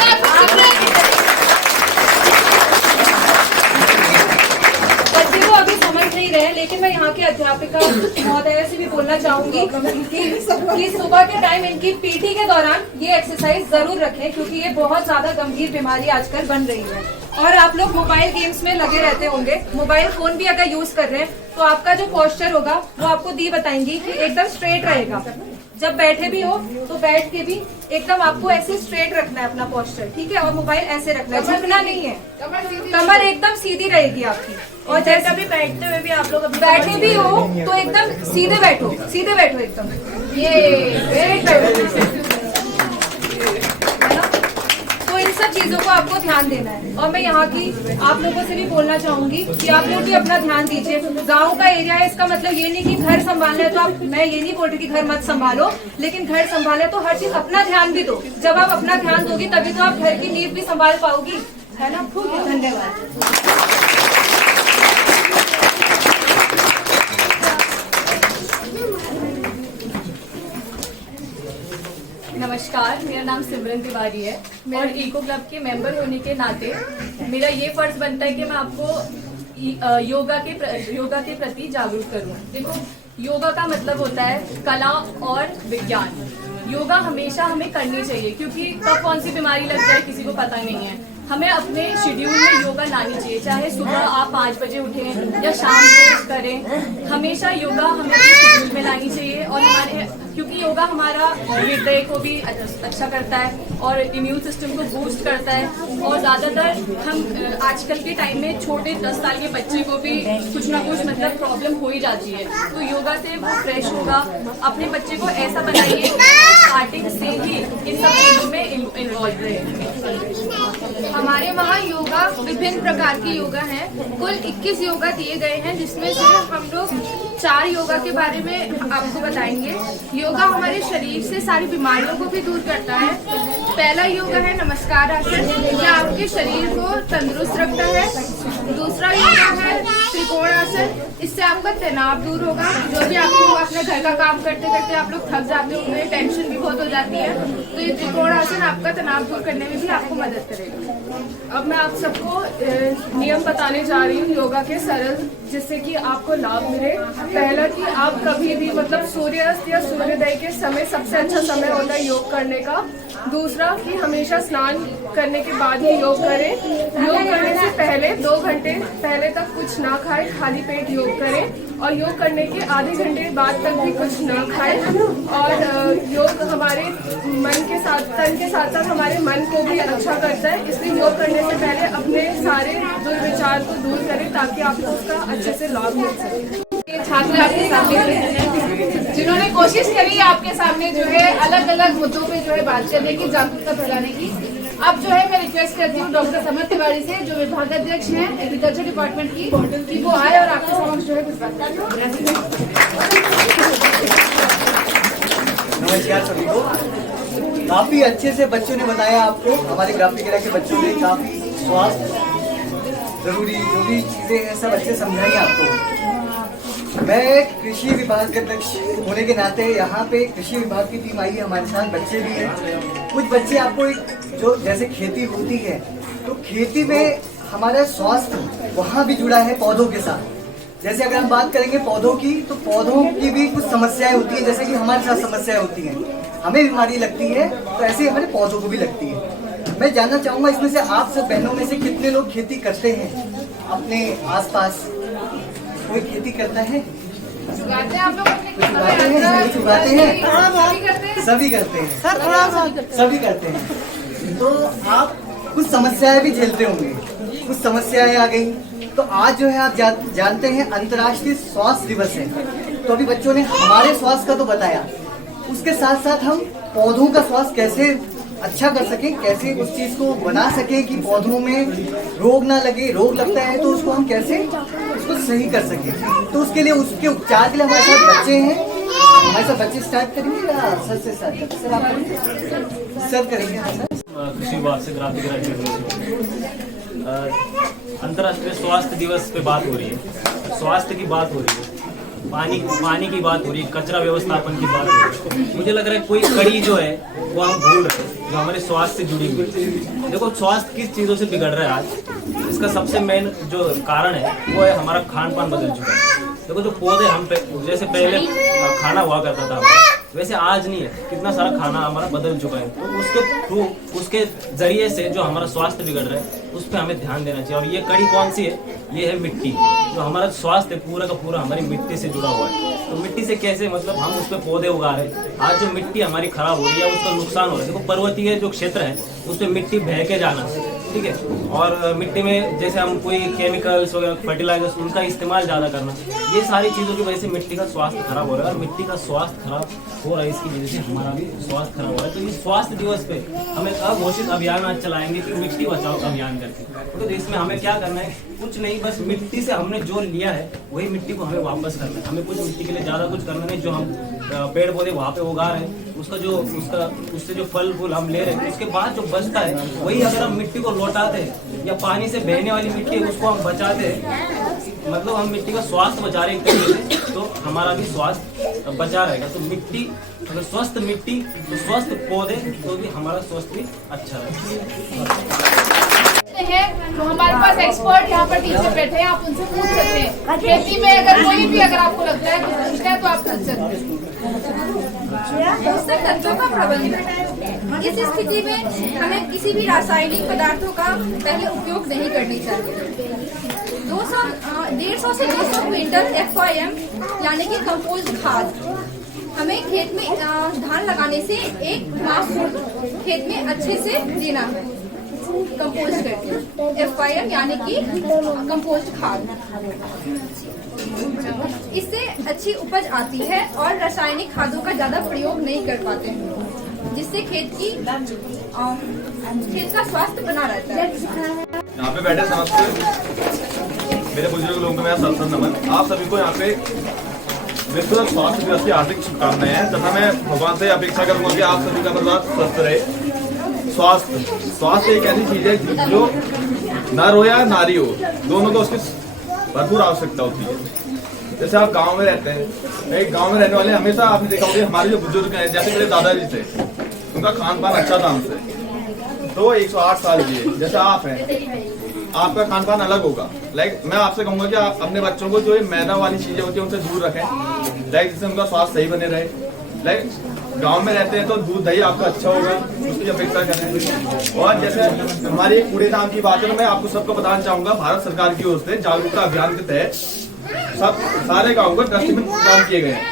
बच्चे को अभी समझ नहीं रहे, लेकिन मैं यहाँ के अध्यापिका महोदय से भी बोलना चाहूंगी कि सुबह के टाइम इनकी पीटी के दौरान ये एक्सरसाइज जरूर रखें, क्योंकि ये बहुत ज्यादा गंभीर बीमारी आजकल बन रही है। और आप लोग मोबाइल गेम्स में लगे रहते होंगे, मोबाइल फोन भी अगर यूज कर रहे हैं तो आपका जो पोस्चर होगा वो आपको दी बताएंगी कि एकदम स्ट्रेट रहेगा। जब बैठे भी हो तो बैठ के भी एकदम आपको ऐसे स्ट्रेट रखना है अपना पोस्चर, ठीक है। और मोबाइल ऐसे रखना है, झुकना नहीं है, कमर एकदम सीधी रहेगी आपकी। और जैसे अभी बैठते हुए भी आप लोग बैठे भी हो तो एकदम सीधे बैठो, सीधे बैठो एकदम, ये तो इन सब चीजों को आपको ध्यान देना है। और मैं यहाँ की आप लोगों से भी बोलना चाहूंगी कि आप लोग भी अपना ध्यान दीजिए। गांव का एरिया है, इसका मतलब ये नहीं कि घर संभालना है तो आप, मैं ये नहीं बोल रही कि घर मत संभालो, लेकिन घर संभाले तो हर चीज अपना ध्यान भी दो। जब आप अपना ध्यान दोगी तभी तो आप घर की नींव भी संभाल पाओगी, है ना। धन्यवाद। नमस्कार, मेरा नाम सिमरन तिवारी है और इको क्लब के मेंबर होने के नाते मेरा ये फर्ज बनता है कि मैं आपको योगा के प्रति जागरूक करूं। देखो, योगा का मतलब होता है कला और विज्ञान। योगा हमेशा हमें करनी चाहिए, क्योंकि कब कौन सी बीमारी लग जाए किसी को पता नहीं है। हमें अपने शेड्यूल में योगा लानी चाहिए, चाहे सुबह आप 5 बजे उठें या शाम को करें। हमेशा योगा हमें अपने शेड्यूल में लानी चाहिए। और हमारे, क्योंकि योगा हमारा हृदय को भी अच्छा करता है और इम्यून सिस्टम को बूस्ट करता है। और ज़्यादातर हम आजकल के टाइम में छोटे 10 साल के बच्चे को भी कुछ ना कुछ मतलब प्रॉब्लम हो ही जाती है, तो योगा से वो फ्रेश होगा। अपने बच्चे को ऐसा बनाइए स्टार्टिंग से ही इन सब चीज़ों में इन्वॉल्व रहे। हमारे वहाँ योगा विभिन्न प्रकार के योगा हैं। कुल 21 योगा दिए गए हैं, जिसमें से हम लोग 4 योगा के बारे में आपको बताएंगे। योगा हमारे शरीर से सारी बीमारियों को भी दूर करता है। पहला योगा है नमस्कार आसन, यह आपके शरीर को तंदुरुस्त रखता है। दूसरा योगा है त्रिकोण आसन, इससे आपका तनाव दूर होगा। जो भी आपको अपने घर का काम करते करते आप लोग थक जाते होंगे, टेंशन भी बहुत हो जाती है, तो ये त्रिकोण आसन आपका तनाव दूर करने में भी आपको मदद करेगा। अब मैं आप सबको नियम बताने जा रही हूँ योगा के सरल, जिससे कि आपको लाभ मिले। पहला कि आप कभी भी मतलब सूर्यास्त या सूर्योदय के समय सबसे अच्छा समय होता है योग करने का। दूसरा कि हमेशा स्नान करने के बाद ही योग करें। योग करने से पहले 2 घंटे पहले तक कुछ ना खाएं, खाली पेट योग करें। और योग करने के आधे घंटे बाद तक भी कुछ ना खाएं। और योग हमारे मन के साथ, तन के साथ साथ हमारे मन को भी अच्छा करता है, इसलिए योग करने से पहले अपने सारे दुर्विचार को दूर करें ताकि आपको उसका अच्छे से लाभ मिल सके। छात्र आपके सामने थे जिन्होंने कोशिश करी आपके सामने जो है अलग अलग मुद्दों पे जो है बात करने की, जागरूकता फैलाने की। अब जो है मैं रिक्वेस्ट करती हूँ डॉक्टर समर तिवारी से, जो विभागाध्यक्ष हैं एग्रीकल्चर डिपार्टमेंट की, कि वो आए और आपके समक्ष जो है कुछ बात करें। नमस्कार सभी को। काफी अच्छे से बच्चों ने बताया आपको, हमारे ग्राफिक एरिया के बच्चों ने काफी स्वास्थ्य जरूरी जो भी चीजें हैं सब अच्छे समझाई आपको। मैं कृषि विभाग के अध्यक्ष होने के नाते यहाँ पे कृषि विभाग की टीम आई है, हमारे साथ बच्चे भी हैं। कुछ बच्चे आपको जो जैसे खेती होती है तो खेती में हमारा स्वास्थ्य वहाँ भी जुड़ा है पौधों के साथ। जैसे अगर हम बात करेंगे पौधों की, तो पौधों की भी कुछ समस्याएं होती है, जैसे कि हमारे साथ समस्याएं होती हैं, हमें बीमारी लगती है तो ऐसे ही हमारे पौधों को भी लगती है। मैं जानना चाहूंगा इसमें से आप सब बहनों में से कितने लोग खेती करते हैं अपने आसपास? कोई खेती करता है? उगाते हैं आप लोग अपने कुछ उगाते हैं? कुछ उगाते हैं? सभी करते हैं। सभी करते हैं, सभी करते हैं। तो आप कुछ समस्याएं भी झेलते होंगे, कुछ समस्याएं आ गई। तो आज जो है आप जानते हैं अंतर्राष्ट्रीय स्वास्थ्य दिवस है। तो अभी बच्चों ने हमारे स्वास्थ्य का तो बताया, उसके साथ साथ हम पौधों का स्वास्थ्य कैसे अच्छा कर सकें, कैसे उस चीज को बना सकें कि पौधों में रोग ना लगे, रोग लगता है तो उसको हम कैसे उसको सही कर सकें। तो उसके लिए उसके उपचार के लिए हमारे साथ बच्चे हैं। हमारे साथ बच्चे स्टार्ट करेंगे या सर से स्टार्ट करेंगे? सर आप करेंगे? सर करेंगे। कृषि विभाग से ग्राफिक अंतर्राष्ट्रीय स्वास्थ्य दिवस पे बात हो रही है, स्वास्थ्य की बात हो रही है, पानी की बात हो रही है, कचरा व्यवस्थापन की बात हो रही है। मुझे लग रहा है कोई कड़ी जो है वो हम भूल रहे हैं, जो हमारे स्वास्थ्य से जुड़ी हुई है। देखो स्वास्थ्य किस चीज़ों से बिगड़ रहा है आज, इसका सबसे मेन जो कारण है वो है हमारा खान पान बदल चुका है। देखो जो पौधे हम जैसे पहले खाना हुआ करता था वैसे आज नहीं है, कितना सारा खाना हमारा बदल चुका है। तो उसके थ्रू उसके जरिए से जो हमारा स्वास्थ्य बिगड़ रहा है उस पर हमें ध्यान देना चाहिए। और ये कड़ी कौन सी है? ये है मिट्टी। जो हमारा स्वास्थ्य पूरा का पूरा हमारी मिट्टी से जुड़ा हुआ है। तो मिट्टी से कैसे, मतलब हम उस पर पौधे उगा रहे हैं, आज जो मिट्टी हमारी खराब हो रही है उसका नुकसान हो रहा है। देखो पर्वतीय जो क्षेत्र है उस पर मिट्टी बह के जाना, ठीक है, और मिट्टी में जैसे हम कोई केमिकल्स वगैरह फर्टिलाइजर्स उनका इस्तेमाल ज़्यादा करना, ये सारी चीज़ों की वजह से मिट्टी का स्वास्थ्य खराब हो रहा है। और मिट्टी का स्वास्थ्य खराब हो रहा है, इसकी वजह से हमारा भी स्वास्थ्य खराब हो रहा है। तो इस स्वास्थ्य दिवस पे हम एक अघोषित अभियान आज चलाएंगे कि मिट्टी बचाओ अभियान करके। तो इसमें हमें क्या करना है? कुछ नहीं, बस मिट्टी से हमने जो लिया है वही मिट्टी को हमें वापस करना है। हमें कुछ मिट्टी के लिए ज़्यादा कुछ करना नहीं। जो हम पेड़ पौधे वहाँ पे उगा रहे हैं उससे जो फल फूल हम ले रहे हैं, उसके बाद जो बचता है वही अगर हम मिट्टी को लौटाते हैं या पानी से बहने वाली मिट्टी है उसको हम बचाते हैं, मतलब हम मिट्टी का स्वास्थ्य बचा रहे हैं, तो हमारा भी स्वास्थ्य बचा रहेगा। तो मिट्टी, अगर स्वस्थ मिट्टी तो स्वस्थ पौधे, तो भी हमारा स्वास्थ्य भी अच्छा रहेगा। है तो हमारे पास एक्सपर्ट यहाँ पर टीचर बैठे हैं, आप उनसे पूछ सकते हैं। खेती में अगर कोई भी अगर आपको लगता है तो पूछना है तो आप पूछ सकते हैं। पोषक तत्वों का प्रबंधन, इस स्थिति में हमें किसी भी रासायनिक पदार्थों का पहले उपयोग नहीं करनी चाहिए। 150 से 200 क्विंटल FYM यानी कि कंपोस्ट खाद हमें खेत में धान लगाने से एक माह पूर्व खेत में अच्छे से देना है। कंपोस्ट करके FYM यानी कि कंपोस्ट खाद, इससे अच्छी उपज आती है और रासायनिक खादों का ज्यादा प्रयोग नहीं कर पाते हैं, जिससे खेत का स्वास्थ्य बना रहता है। यहाँ पे बैठे समस्त मेरे बुजुर्ग लोगों को मेरा सर नमन। आप सभी को यहाँ पे विश्व स्वास्थ्य दिवस की हार्दिक शुभकामनाएं हैं तथा मैं भगवान से अपेक्षा करूंगा कि आप सभी का परिवार स्वस्थ रहे। स्वास्थ्य एक ऐसी चीज है जो नर हो या नारी हो, दोनों को उसकी भरपूर आवश्यकता होती है। जैसे आप गांव में रहते हैं, एक गांव में रहने वाले हमेशा आपने देखा होगा हमारे जो बुजुर्ग हैं, जैसे मेरे दादाजी थे, उनका खान पान अच्छा था हमसे, तो 108 साल जिए। जैसे आप हैं, आपका खान पान अलग होगा। मैं आपसे कहूंगा कि आप अपने बच्चों को जो ये मैदा वाली चीजें होती है उनसे दूर रखें, जिससे उनका स्वास्थ्य सही बने रहे। गांव में रहते हैं तो दूध दही आपका अच्छा होगा, उसकी अपेक्षा करें। और जैसे हमारी कूड़ेदान की बात है, मैं आपको सबको बताना चाहूंगा, भारत सरकार की ओर से जागरूकता अभियान के तहत सारे गाँव को डस्टबिन प्रदान किए गए हैं।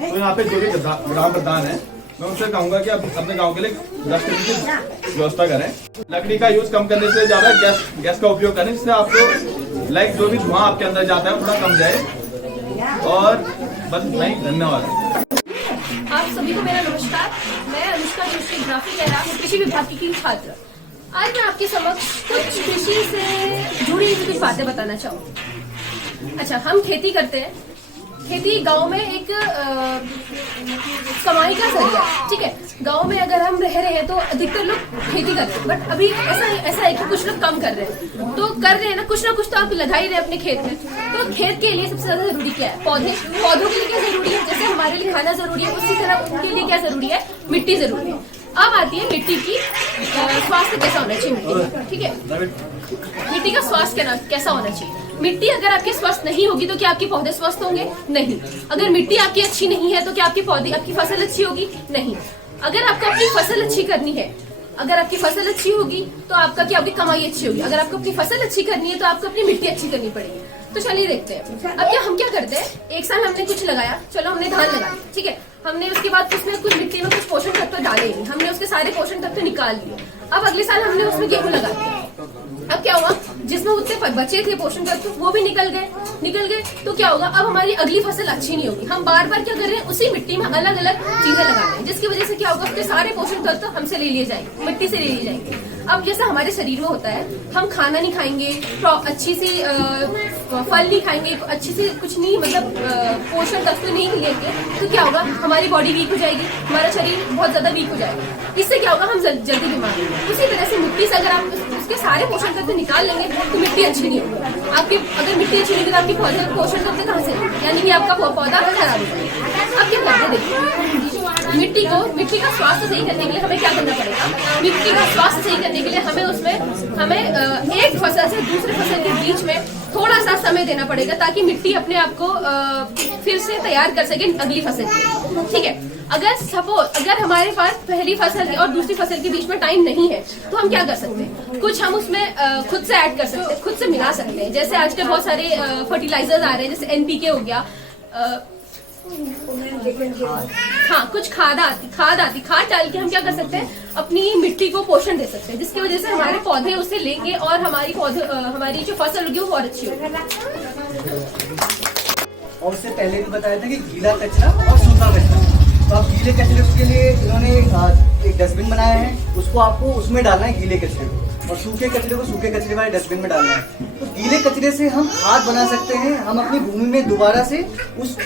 तो यहाँ पे जो भी ग्राम प्रधान है, मैं उनसे कहूंगा कि आप अपने गांव के लिए डस्टबिन की व्यवस्था करें। लकड़ी का यूज कम करने से ज्यादा गैस का उपयोग करें, जिससे आपको जो भी धुआं आपके अंदर जाता है थोड़ा कम जाए। और बस नहीं, धन्यवाद। आप सभी को मेरा नमस्कार। मैं अनुष्का जोशी, ग्राफिक एराम कृषि विभाग की छात्र। आज मैं आपके समक्ष कुछ कृषि से जुड़ी हुई कुछ बातें बताना चाहूँगी। अच्छा, हम खेती करते हैं। खेती गांव में एक कमाई का जरिया, ठीक है। गांव में अगर हम रह रहे हैं तो अधिकतर लोग खेती करते हैं, बट अभी ऐसा है कि कुछ लोग कम कर रहे हैं। तो कर रहे हैं ना कुछ तो आप लगा ही रहे हैं अपने खेत में। तो खेत के लिए सबसे ज्यादा जरूरी क्या है? पौधों के लिए क्या जरूरी है? जैसे हमारे लिए खाना जरूरी है, उसी तरह उनके लिए क्या जरूरी है? मिट्टी जरूरी है। अब आती है मिट्टी की स्वास्थ्य कैसा होना चाहिए मिट्टी का, ठीक है। मिट्टी का स्वास्थ्य कैसा होना चाहिए? मिट्टी अगर आपकी स्वस्थ नहीं होगी तो क्या आपके पौधे स्वस्थ होंगे? नहीं। अगर मिट्टी आपकी अच्छी नहीं है तो क्या आपकी फसल अच्छी होगी? नहीं। अगर आपको अपनी फसल अच्छी करनी है अगर आपकी फसल अच्छी होगी तो आपका क्या होगी, कमाई अच्छी होगी। अगर आपको अपनी फसल अच्छी करनी है तो आपको अपनी मिट्टी अच्छी करनी पड़ेगी। तो चलिए देखते हैं। अब हम क्या करते हैं, एक साल हमने कुछ लगाया, चलो हमने धान लगाया, ठीक है, हमने उसके बाद उसमें कुछ मिट्टी में कुछ पोषण तत्व डाले नहीं, हमने उसके सारे पोषण तत्व निकाल लिए। अब अगले साल हमने उसमें गेहूं लगा दिया। अब क्या हुआ, जिसमें उतने बचे थे पोषण तत्व वो भी निकल गए। तो क्या होगा, अब हमारी अगली फसल अच्छी नहीं होगी। हम बार बार क्या कर रहे हैं, उसी मिट्टी में अलग अलग चीजें लगा रहे हैं, जिसकी वजह से क्या होगा, उसके सारे पोषण तत्व हमसे ले लिए जाएंगे, मिट्टी से ले लिए जाएंगे। अब जैसा हमारे शरीर में होता है, हम खाना नहीं खाएंगे, अच्छी सी फल नहीं खाएंगे, अच्छी से कुछ नहीं, मतलब पोषण तत्व नहीं लेंगे, तो क्या होगा, हमारी बॉडी वीक हो जाएगी, हमारा शरीर बहुत ज्यादा वीक हो जाएगा। इससे क्या होगा, हम जल्दी बीमार होंगे। उसी तरह से मिट्टी से अगर आप उसके सारे पोषण तत्व निकाल लेंगे तो मिट्टी अच्छी नहीं होगी। आपकी अगर मिट्टी अच्छी नहीं होगी तो आपके पौधे पोषण तत्व कहाँ से, यानी कि आपका पौधा खराब हो जाएगा। अब क्या करते हैं, देखिए, मिट्टी का स्वास्थ्य सही करने के लिए हमें क्या करना पड़ेगा, मिट्टी का स्वास्थ्य सही करने के लिए हमें एक फसल से दूसरे फसल के बीच में थोड़ा सा समय देना पड़ेगा, ताकि मिट्टी अपने आप को फिर से तैयार कर सके अगली फसल के, ठीक है। अगर हमारे पास पहली फसल और दूसरी फसल के बीच में टाइम नहीं है तो हम क्या कर सकते हैं, कुछ हम उसमें खुद से ऐड कर सकते हैं, खुद से मिला सकते हैं। जैसे आजकल बहुत सारे फर्टिलाइजर्स आ रहे हैं, जैसे NPK हो गया, हाँ, कुछ खाद डाल के हम क्या कर सकते हैं, अपनी मिट्टी को पोषण दे सकते हैं, जिसकी वजह से हमारे पौधे उसे लेंगे और हमारी जो फसल होगी वो बहुत अच्छी होगी। और उससे पहले भी बताया था कि गीला कचरा और सूखा कचरा। तो आप गीले कचरे के लिए इन्होंने एक डस्टबिन बनाया है, उसको आपको उसमें डालना है, गीले कचरे को, और सूखे कचरे को सूखे कचरे वाले डस्टबिन में डालना है। तो गीले कचरे से हम खाद बना सकते हैं। हम अपनी भूमि में दोबारा से उस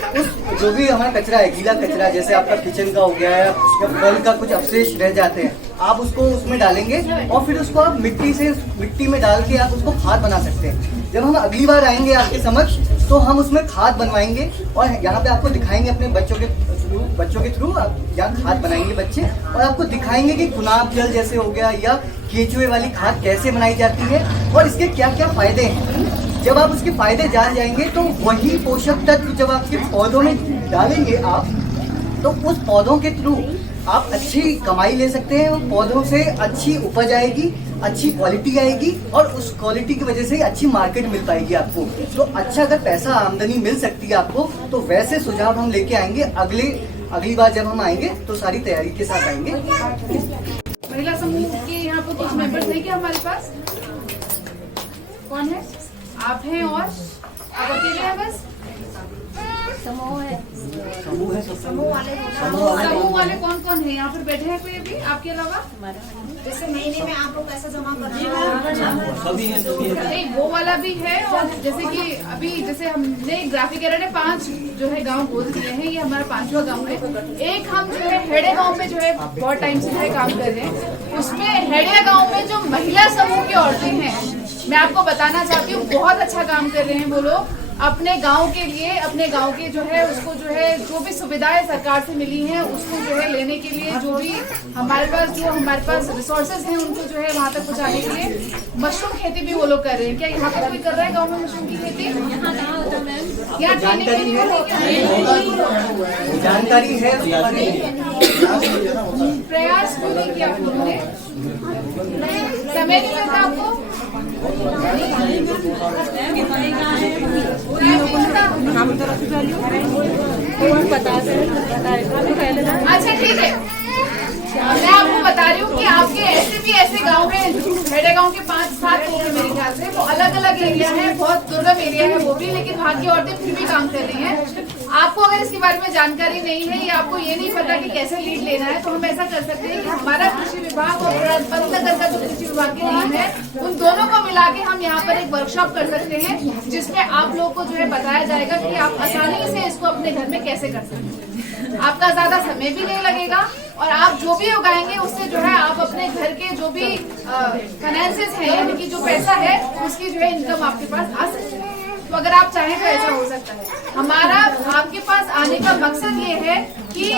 जो भी हमारा कचरा है, गीला कचरा, जैसे आपका किचन का हो गया है या फल का कुछ अवशेष रह जाते हैं, आप उसको उसमें डालेंगे और फिर उसको आप मिट्टी में डाल के आप उसको खाद बना सकते हैं। जब हम अगली बार आएंगे आपके समक्ष तो हम उसमें खाद बनवाएंगे और यहाँ पे आपको दिखाएंगे, अपने बच्चों के थ्रू आप यहाँ खाद बनाएंगे बच्चे, और आपको दिखाएंगे कि गुलाब जल जैसे हो गया या केचुए वाली खाद कैसे बनाई जाती है और इसके क्या क्या फायदे हैं। जब आप उसके फायदे जान जाएंगे तो वही पोषक तत्व जब आपके पौधों में डालेंगे आप, तो उस पौधों के थ्रू आप अच्छी कमाई ले सकते हैं। और पौधों से अच्छी उपज आएगी, अच्छी क्वालिटी आएगी और उस क्वालिटी की वजह से अच्छी मार्केट मिल पाएगी आपको। तो अच्छा अगर पैसा आमदनी मिल सकती है आपको, तो वैसे सुझाव हम लेके आएंगे अगली बार जब हम आएंगे तो सारी तैयारी के साथ आएंगे। महिला समूह के यहाँ पर कुछ मेंबर्स हैं क्या हमारे पास? कौन है? आप हैं और आप अकेले हैं? बस समूह वाले कौन कौन है यहाँ पर बैठे हैं? कोई अभी आपके अलावा? जैसे महीने में आप लोग पैसा जमा करते हैं, वो वाला भी है। और जैसे कि अभी जैसे हमने ग्राफिक एरर ने 5 जो है गांव बोल दिए हैं, ये हमारा 5वां गांव है। एक हम जो है हेड़े गांव में जो है बहुत टाइम से काम कर रहे हैं। उसमें हेड़े गांव में जो महिला समूह की औरतें हैं, मैं आपको बताना चाहती हूँ, बहुत अच्छा काम कर रहे हैं वो लोग। अपने गांव के लिए, अपने गांव के जो है उसको जो है जो भी सुविधाएं सरकार से मिली हैं उसको जो है लेने के लिए, जो भी हमारे पास रिसोर्सेज हैं उनको जो है वहां तक पहुंचाने के लिए मशरूम खेती भी वो लोग कर रहे हैं। क्या यहाँ पर कोई कर रहा है गांव में मशरूम की खेती? यहाँ जानकारी है प्रयास को नहीं किया उन्होंने, समय नहीं मिलता आपको? अच्छा ठीक है, मैं आपको बता रही हूँ कि आपके ऐसे गांव हैं, हेड़े गांव के 5-7 लोग हैं मेरे ख्याल से, वो अलग अलग एरिया है, बहुत दुर्गम एरिया है वो भी, लेकिन वहाँ की औरतें फिर भी काम कर रही हैं। आपको अगर इसके बारे में जानकारी नहीं है या आपको ये नहीं पता कि कैसे लीड लेना है, तो हम ऐसा कर सकते हैं कि हमारा कृषि विभाग और पंतनगर का जो कृषि विभाग की टीम है, उन दोनों को मिला के हम यहाँ पर एक वर्कशॉप कर सकते हैं, जिसमें आप लोग को जो है बताया जाएगा कि आप आसानी से इसको अपने घर में कैसे कर सकते हैं। आपका ज्यादा समय भी नहीं लगेगा और आप जो भी उगाएंगे उससे जो है आप अपने घर के जो भी फाइनेंसेस हैं, यानी कि जो पैसा है उसकी जो है इनकम आपके पास आ सकती है। तो अगर आप चाहें तो ऐसा हो सकता है। हमारा आपके पास आने का मकसद ये है कि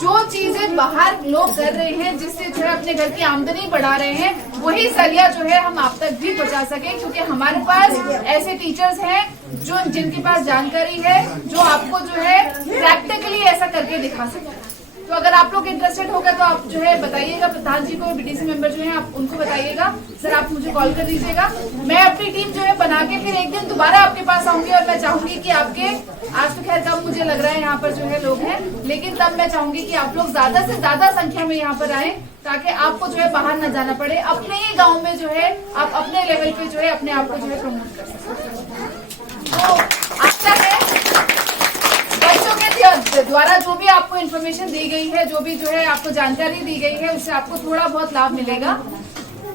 जो चीजें बाहर लोग कर रहे हैं, जिससे जो है अपने घर की आमदनी बढ़ा रहे हैं, वही जरिया जो है हम आप तक भी पहुंचा सके, क्योंकि हमारे पास ऐसे टीचर्स हैं जिनके पास जानकारी है, जो आपको जो है प्रैक्टिकली ऐसा करके दिखा सकते हैं। तो अगर आप लोग इंटरेस्टेड होगा तो आप जो है बताइएगा प्रधान जी को, बीडीसी मेंबर जो है आप उनको बताइएगा, सर आप मुझे कॉल कर दीजिएगा। मैं अपनी टीम जो है बना के फिर एक दिन दोबारा आपके पास आऊंगी और मैं चाहूंगी कि आपके, आज तो खैर कम मुझे लग रहा है यहाँ पर जो है लोग हैं, लेकिन तब मैं चाहूंगी कि आप लोग ज्यादा से ज्यादा संख्या में यहाँ पर आए ताकि आपको जो है बाहर न जाना पड़े, अपने ही गाँव में जो है आप अपने लेवल पे जो है अपने आप को जो है प्रमोट कर सकते। तो आशा है बच्चों के द्वारा जो भी आपको इन्फॉर्मेशन दी गई है, जो भी जो है आपको जानकारी दी गई है, उससे आपको थोड़ा बहुत लाभ मिलेगा।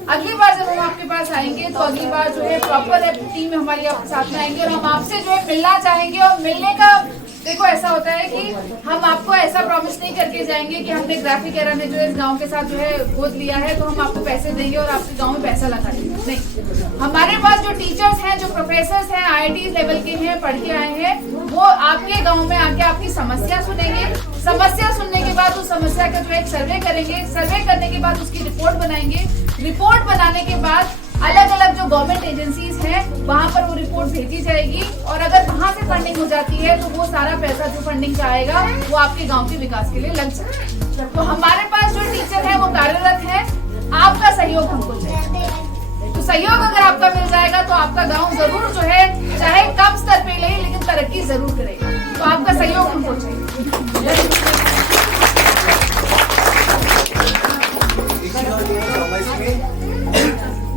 अगली बार जब हम आपके पास आएंगे तो अगली बार जो है प्रॉपर टीम हमारी आपके साथ में आएंगे और हम आपसे जो है मिलना चाहेंगे। और मिलने का देखो ऐसा होता है कि हम आपको ऐसा प्रॉमिस नहीं करके जाएंगे कि हमने ग्राफिक एरा ने जो है इस गांव के साथ जो है गोद लिया है तो हम आपको पैसे देंगे और आपके गांव में पैसा लगा देंगे, नहीं। हमारे पास जो टीचर्स हैं, जो प्रोफेसर्स हैं, IIT लेवल के हैं, पढ़ के आए हैं, वो आपके गाँव में आके आपकी समस्या सुनेंगे। समस्या सुनने के बाद उस समस्या का जो है एक सर्वे करेंगे, सर्वे करने के बाद उसकी रिपोर्ट बनाएंगे। रिपोर्ट बनाने के बाद अलग अलग जो गवर्नमेंट एजेंसीज हैं वहां पर वो रिपोर्ट भेजी जाएगी और अगर वहां से फंडिंग हो जाती है तो वो सारा पैसा जो फंडिंग का आएगा वो आपके गांव के विकास के लिए लग सकता है। तो हमारे पास जो टीचर है वो कार्यरत है, आपका सहयोग हमको चाहिए। तो सहयोग अगर आपका मिल जाएगा तो आपका गाँव जरूर जो है चाहे कम स्तर पे ले लेकिन तरक्की जरूर करेगा। तो आपका सहयोग हमको चाहिए।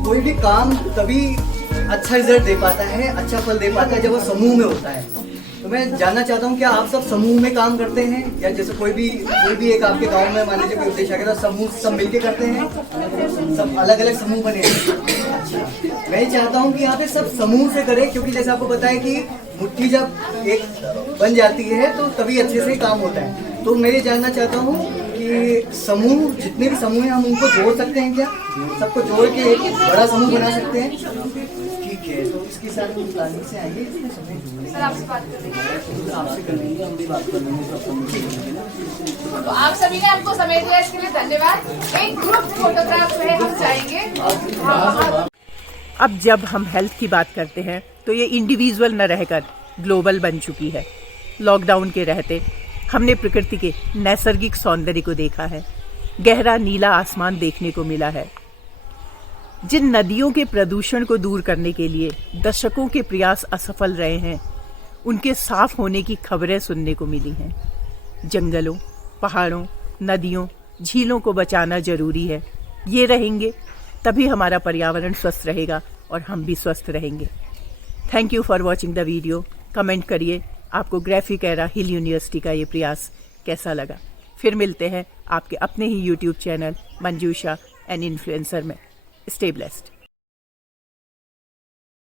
कोई भी काम तभी अच्छा रिजल्ट दे पाता है, अच्छा फल दे पाता है जब वो समूह में होता है। तो मैं जानना चाहता हूँ क्या आप सब समूह में काम करते हैं या जैसे कोई भी एक आपके गांव में मान लीजिए कोई उद्देश्य है तो समूह सब मिलके करते हैं, सब अलग अलग समूह बने हैं। अच्छा, मैं चाहता हूँ कि यहाँ पे सब समूह से करें क्योंकि जैसे आपको पता है कि मुट्ठी जब एक बन जाती है तो तभी अच्छे से काम होता है। तो मैं ये जानना चाहता हूँ कि समूह, जितने भी समूह हैं हम उनको जोड़ सकते हैं क्या? सबको जोड़ के एक बड़ा समूह बना सकते हैं? ठीक है, तो इसके साथ हम प्लानिंग से आएंगे। सर आपसे बात कर लेंगे, आपसे कर लेंगे, हम भी बात कर लेंगे, सब समूह। तो आप सभी ने हमको समय दिया इसके लिए धन्यवाद। एक ग्रुप फोटोग्राफ जो है हम चाहेंगे। अब जब हम हेल्थ की बात करते हैं तो ये इंडिविजुअल न रहकर ग्लोबल बन चुकी है। लॉकडाउन के रहते हमने प्रकृति के नैसर्गिक सौंदर्य को देखा है, गहरा नीला आसमान देखने को मिला है। जिन नदियों के प्रदूषण को दूर करने के लिए दशकों के प्रयास असफल रहे हैं, उनके साफ होने की खबरें सुनने को मिली हैं। जंगलों, पहाड़ों, नदियों, झीलों को बचाना जरूरी है। ये रहेंगे तभी हमारा पर्यावरण स्वस्थ रहेगा और हम भी स्वस्थ रहेंगे। Thank you for watching the video. Comment करिए आपको ग्राफिक एरा हिल यूनिवर्सिटी का ये प्रयास कैसा लगा। फिर मिलते हैं आपके अपने ही YouTube channel Manjusha an influencer में। Stay blessed.